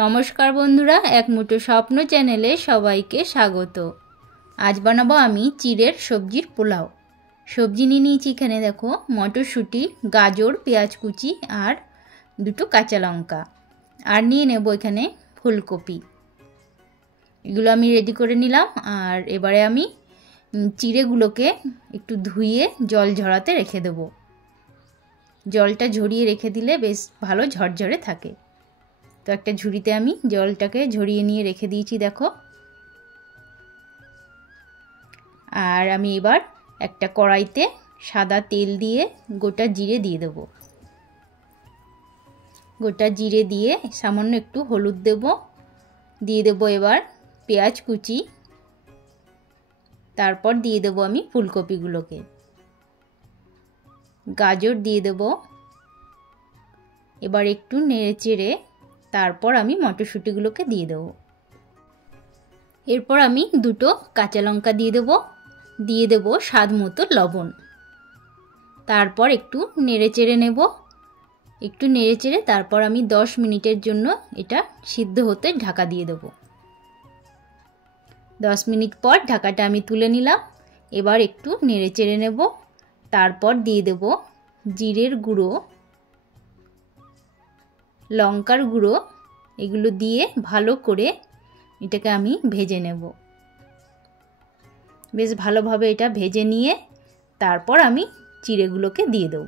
নমস্কার বন্ধুরা, এক মুঠো স্বপ্ন চ্যানেলে সবাইকে স্বাগত। আজ বানাবো আমি চিড়ের সবজির পোলাও। সবজি নিয়ে নিয়েছি এখানে, দেখো মটরশুঁটি, গাজর, পেঁয়াজ কুচি আর দুটো কাঁচা লঙ্কা, আর নিয়ে নেব এখানে ফুলকপি। এগুলো আমি রেডি করে নিলাম। আর এবারে আমি চিড়েগুলোকে একটু ধুয়ে জল ঝরাতে রেখে দেব। জলটা ঝরিয়ে রেখে দিলে বেশ ভালো ঝরঝরে থাকে। তো একটা ঝুড়িতে আমি জলটাকে ঝরিয়ে নিয়ে রেখে দিয়েছি, দেখো। আর আমি এবার একটা কড়াইতে সাদা তেল দিয়ে গোটা জিরে দিয়ে দেব। গোটা জিরে দিয়ে সামান্য একটু হলুদ দেব, দিয়ে দেব এবার পেঁয়াজ কুচি, তারপর দিয়ে দেব আমি ফুলকপিগুলোকে, গাজর দিয়ে দেব। এবার একটু নেড়ে চেড়ে তারপর আমি মটরশুঁটিগুলোকে দিয়ে দেব। এরপর আমি দুটো কাঁচা লঙ্কা দিয়ে দেব স্বাদ মতো লবণ। তারপর একটু নেড়ে চেড়ে নেব। একটু নেড়ে চেড়ে তারপর আমি 10 মিনিটের জন্য এটা সিদ্ধ হতে ঢাকা দিয়ে দেব। 10 মিনিট পর ঢাকাটা আমি তুলে নিলাম। এবার একটু নেড়ে চেড়ে নেব। তারপর দিয়ে দেব জিরের গুঁড়ো, লঙ্কার গুঁড়ো, এগুলো দিয়ে ভালো করে এটাকে আমি ভেজে নেব। বেশ ভালোভাবে এটা ভেজে নিয়ে তারপর আমি চিড়েগুলোকে দিয়ে দেব।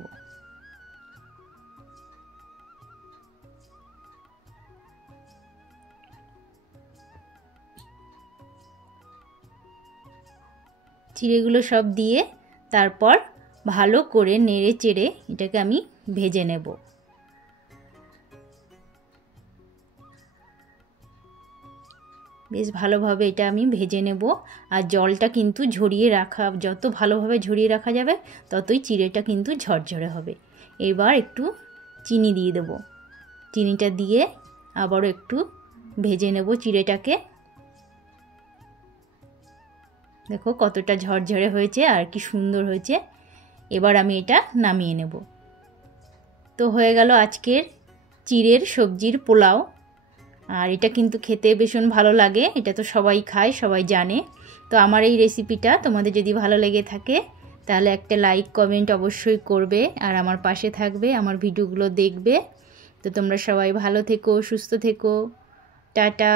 চিড়েগুলো সব দিয়ে তারপর ভালো করে নেড়ে চেড়ে এটাকে আমি ভেজে নেব। বেশ ভালোভাবে এটা আমি ভেজে নেব। আর জলটা কিন্তু ঝরিয়ে রাখা, যত ভালোভাবে ঝরিয়ে রাখা যাবে ততই চিড়েটা কিন্তু ঝরঝরে হবে। এবার একটু চিনি দিয়ে দেব। চিনিটা দিয়ে আবারও একটু ভেজে নেব চিড়েটাকে। দেখো কতটা ঝরঝরে হয়েছে আর কি সুন্দর হয়েছে। এবার আমি এটা নামিয়ে নেব। তো হয়ে গেল আজকের চিড়ের সবজির পোলাও। আর এটা কিন্তু খেতে ভীষণ ভালো লাগে, এটা তো সবাই খায়, সবাই জানে। তো আমার এই রেসিপিটা তোমাদের যদি ভালো লেগে থাকে তাহলে একটা লাইক কমেন্ট অবশ্যই করবে, আর আমার পাশে থাকবে, আমার ভিডিওগুলো দেখবে। তো তোমরা সবাই ভালো থেকো, সুস্থ থেকো। টাটা।